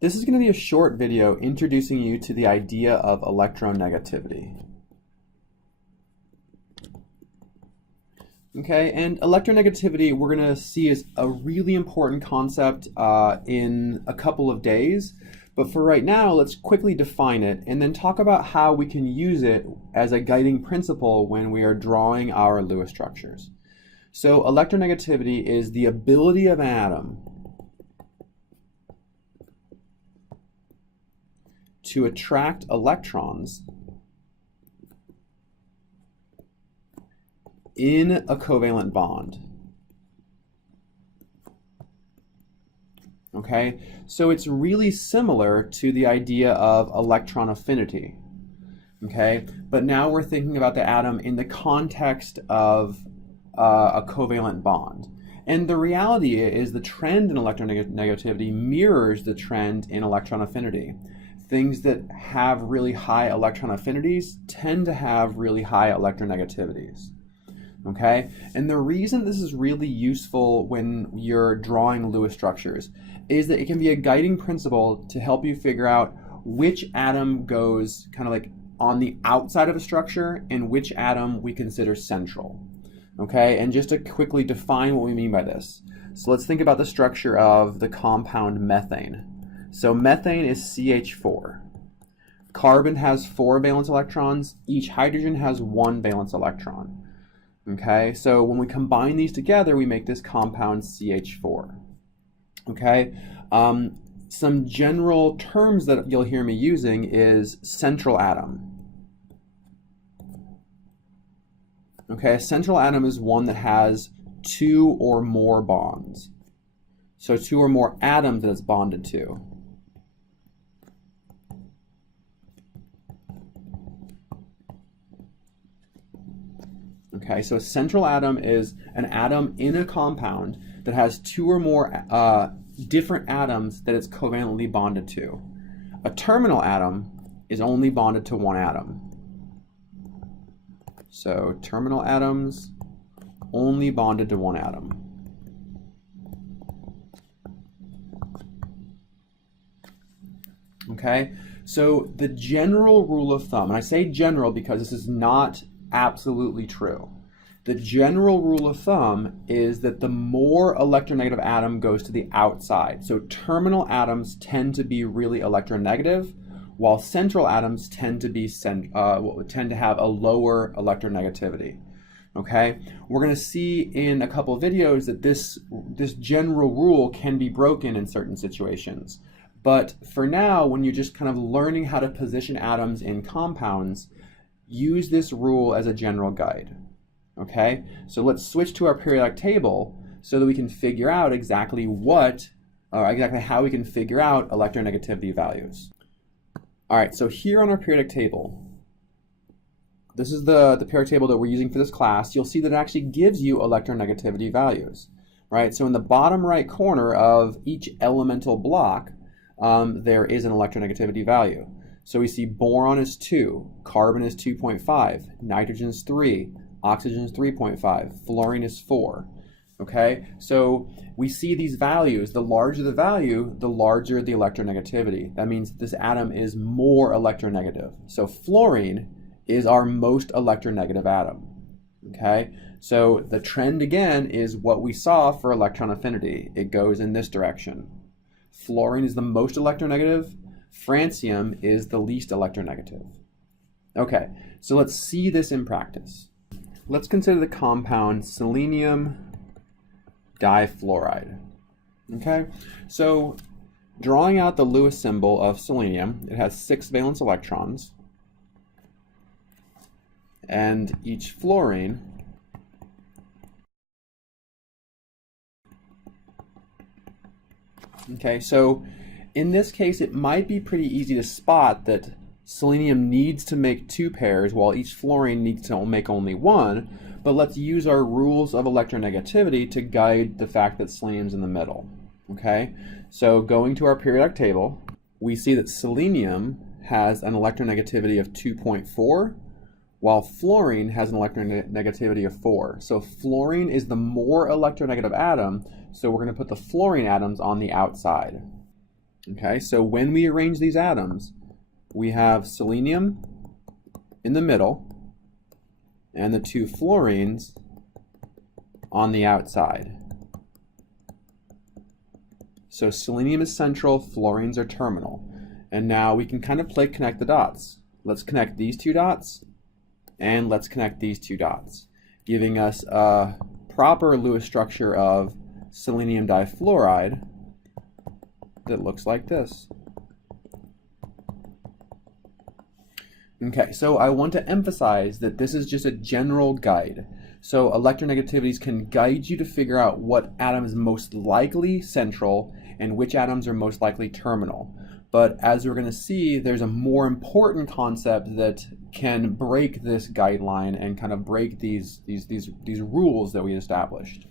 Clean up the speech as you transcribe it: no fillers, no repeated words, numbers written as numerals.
This is going to be a short video introducing you to the idea of electronegativity. Okay, and electronegativity we're going to see is a really important concept in a couple of days. But for right now, let's quickly define it and then talk about how we can use it as a guiding principle when we are drawing our Lewis structures. So electronegativity is the ability of an atom to attract electrons in a covalent bond. Okay, so it's really similar to the idea of electron affinity. Okay, but now we're thinking about the atom in the context of a covalent bond. And the reality is the trend in electronegativity mirrors the trend in electron affinity. Things that have really high electron affinities tend to have really high electronegativities. Okay, and the reason this is really useful when you're drawing Lewis structures is that it can be a guiding principle to help you figure out which atom goes kind of like on the outside of a structure and which atom we consider central. Okay, and just to quickly define what we mean by this. So let's think about the structure of the compound methane. So methane is CH4. Carbon has 4 valence electrons. Each hydrogen has 1 valence electron. Okay, so when we combine these together, we make this compound CH4. Okay, some general terms that you'll hear me using is central atom. Okay, a central atom is one that has 2 or more bonds. So 2 or more atoms that it's bonded to. Okay, so a central atom is an atom in a compound that has 2 or more different atoms that it's covalently bonded to. A terminal atom is only bonded to 1 atom. So terminal atoms only bonded to 1 atom. Okay, so the general rule of thumb, and I say general because this is not absolutely true. The general rule of thumb is that the more electronegative atom goes to the outside. So terminal atoms tend to be really electronegative, while central atoms tend to have a lower electronegativity. Okay, we're going to see in a couple of videos that this general rule can be broken in certain situations. But for now, when you're just kind of learning how to position atoms in compounds, use this rule as a general guide. Okay, so let's switch to our periodic table so that we can figure out exactly how we can figure out electronegativity values. All right, so here on our periodic table, this is the periodic table that we're using for this class. You'll see that it actually gives you electronegativity values, right? So in the bottom right corner of each elemental block, there is an electronegativity value. So we see boron is 2, carbon is 2.5, nitrogen is 3, oxygen is 3.5, fluorine is 4. Okay, so we see these values. The larger the value, the larger the electronegativity. That means this atom is more electronegative. So fluorine is our most electronegative atom. Okay, so the trend again is what we saw for electron affinity. It goes in this direction. Fluorine is the most electronegative. Francium is the least electronegative. Okay, so let's see this in practice. Let's consider the compound selenium difluoride. Okay, so drawing out the Lewis symbol of selenium, it has 6 valence electrons, and each fluorine okay, so in this case, it might be pretty easy to spot that selenium needs to make 2 pairs while each fluorine needs to make only 1, but let's use our rules of electronegativity to guide the fact that selenium's in the middle. Okay, so going to our periodic table, we see that selenium has an electronegativity of 2.4, while fluorine has an electronegativity of 4. So fluorine is the more electronegative atom, so we're going to put the fluorine atoms on the outside. Okay, so when we arrange these atoms, we have selenium in the middle and the 2 fluorines on the outside. So selenium is central, fluorines are terminal. And now we can kind of connect the dots. Let's connect these 2 dots, and let's connect these 2 dots, giving us a proper Lewis structure of selenium difluoride that looks like this. Okay, so I want to emphasize that this is just a general guide. So electronegativities can guide you to figure out what atom is most likely central and which atoms are most likely terminal. But as we're going to see, there's a more important concept that can break this guideline and kind of break these rules that we established.